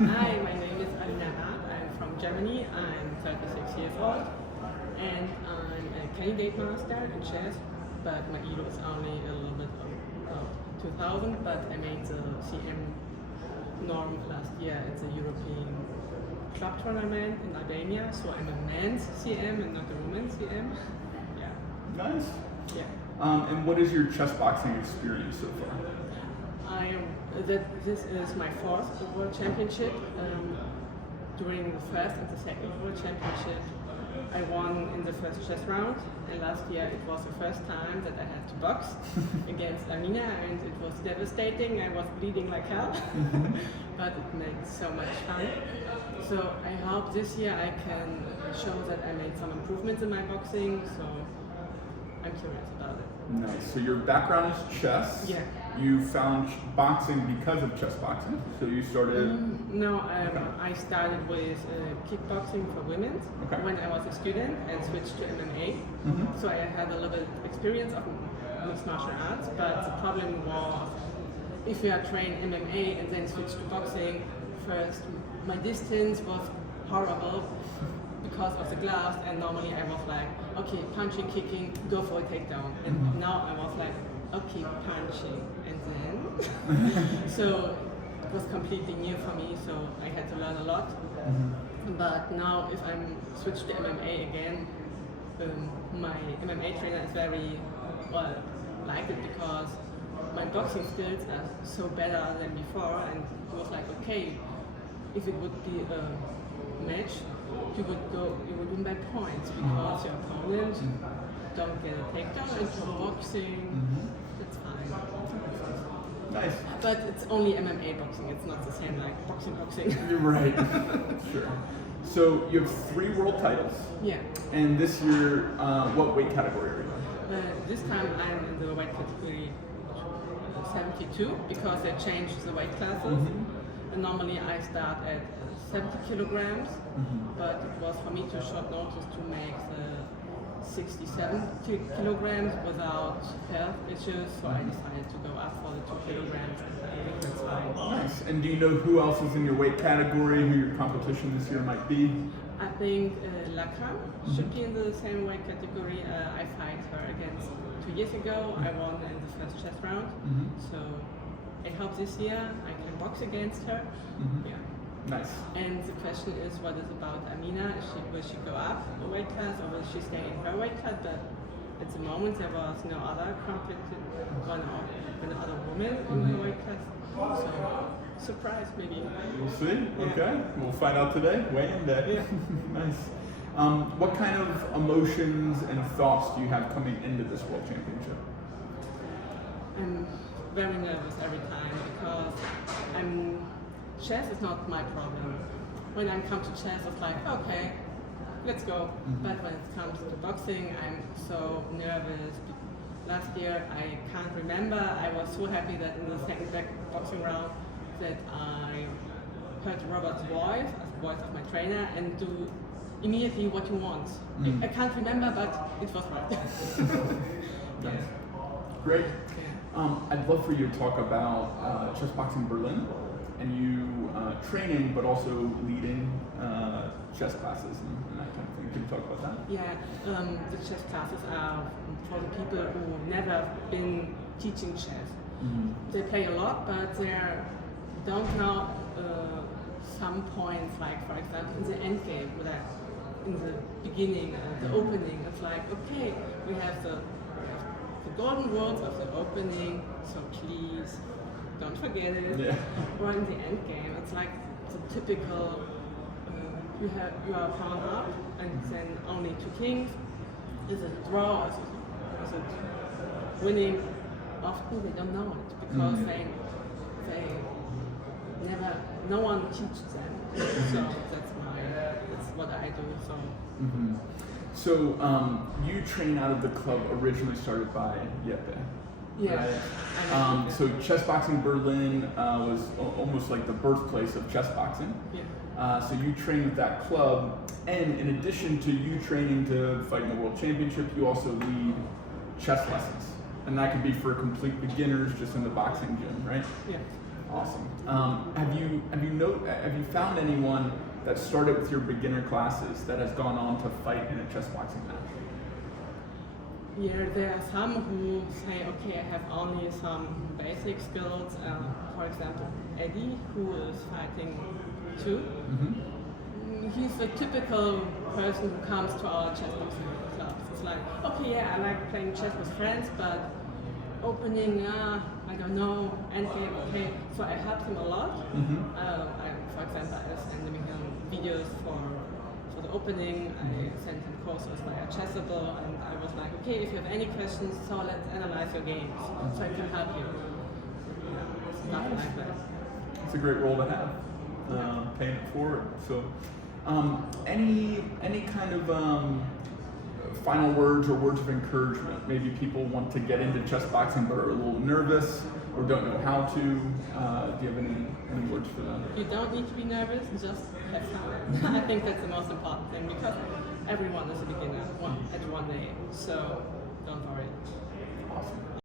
Hi, my name is Alina. I'm from Germany. I'm 36 years old, and I'm a candidate master in chess. But my elo is only a little bit of 2000. But I made the CM norm last year at the European club tournament in Albania. So I'm a men's CM and not a women's CM. Yeah. Nice. Yeah. And what is your chess boxing experience so far? This is my fourth World Championship. During the first and the second World Championship, I won in the first chess round, and last year it was the first time that I had to box against Alina, and it was devastating. I was bleeding like hell, but it made so much fun. So I hope this year I can show that I made some improvements in my boxing, so I'm curious about it. Nice. So your background is chess. Yeah. You found boxing because of chess boxing. So you started. No, I started with kickboxing for women when I was a student and switched to MMA. So I had a little bit experience of mixed martial arts, but the problem was if you are trained MMA and then switch to boxing, first my distance was horrible because of the gloves, and normally I was like, okay, punching, kicking, go for a takedown. And now I was like, okay, punching, and then so it was completely new for me, so I had to learn a lot. But now if I'm switched to MMA again, my MMA trainer is very like it because my boxing skills are so better than before, and he was like, okay, if it would be a match, you would win by points because your opponent don't get a takedown, and for boxing, that's fine. Nice. But it's only MMA boxing, it's not the same like boxing. You're right. Sure. So you have 3 world titles. Yeah. And this year, what weight category are you in? This time I'm in the weight category 72 because they changed the weight classes. And normally I start at 70 kilograms, but it was for me too short notice to make the 67 kilograms without health issues, so I decided to go up for the 2 kilograms, and I think that's fine. Nice. And do you know who else is in your weight category, who your competition this year might be? I think Laka should be in the same weight category. I fight her against 2 years ago. I won in the first chess round, so I hope this year I can box against her. Yeah. Nice. And the question is, what is about Alina? Will she go up a weight class, or will she stay in her weight class? But at the moment there was no other other woman in her weight class. So surprise, maybe. We'll see. Okay. We'll find out today. Weigh-in day. Yeah. Nice. What kind of emotions and thoughts do you have coming into this World Championship? I'm very nervous every time because chess is not my problem. When I come to chess, it's like, okay, let's go. But when it comes to boxing, I'm so nervous. Last year, I can't remember. I was so happy that in the second boxing round that I heard Robert's voice, as the voice of my trainer, and do immediately what you want. I can't remember, but it was right. Nice. Great. I'd love for you to talk about Chess Boxing Berlin and you training, but also leading chess classes and that kind of thing. Can you talk about that? Yeah, the chess classes are for the people who never been teaching chess. They play a lot, but they don't know some points, like for example in the end game, in the beginning, the opening, it's like, okay, we have the golden rules of the opening, so please don't forget it. Yeah. Or in the end game, it's like the typical, you are pawn up, and then only 2 kings. Is it draw? Is it winning? Often they don't know it because they never, no one teaches them. So that's what I do. So. So you train out of the club originally started by Jeppe. Yeah. Right? So Chess Boxing Berlin was almost like the birthplace of chess boxing. Yeah. So you train with that club, and in addition to you training to fight in the World Championship, you also lead chess lessons. And that could be for complete beginners just in the boxing gym, right? Yeah. Awesome. Have you found anyone that started with your beginner classes that has gone on to fight in a chess boxing match? Yeah, there are some who say, okay, I have only some basic skills. For example, Eddie, who is fighting too. Mm-hmm. He's a typical person who comes to our chess boxing clubs. It's like, okay, yeah, I like playing chess with friends, but opening, I don't know, endgame, okay. So I helped him a lot. Mm-hmm. For example, I sent him videos for the opening. I sent him courses via Chessable, and I was like, okay, if you have any questions, so let's analyze your games, so I can help you. Stuff like that. It's a great role to have. Paying it forward. So, any kind of final words or words of encouragement? Maybe people want to get into chess boxing but are a little nervous or don't know how to. Do you have any words for them? You don't need to be nervous, just have fun. I think that's the most important thing, because everyone is a beginner at one day, so don't worry. Awesome.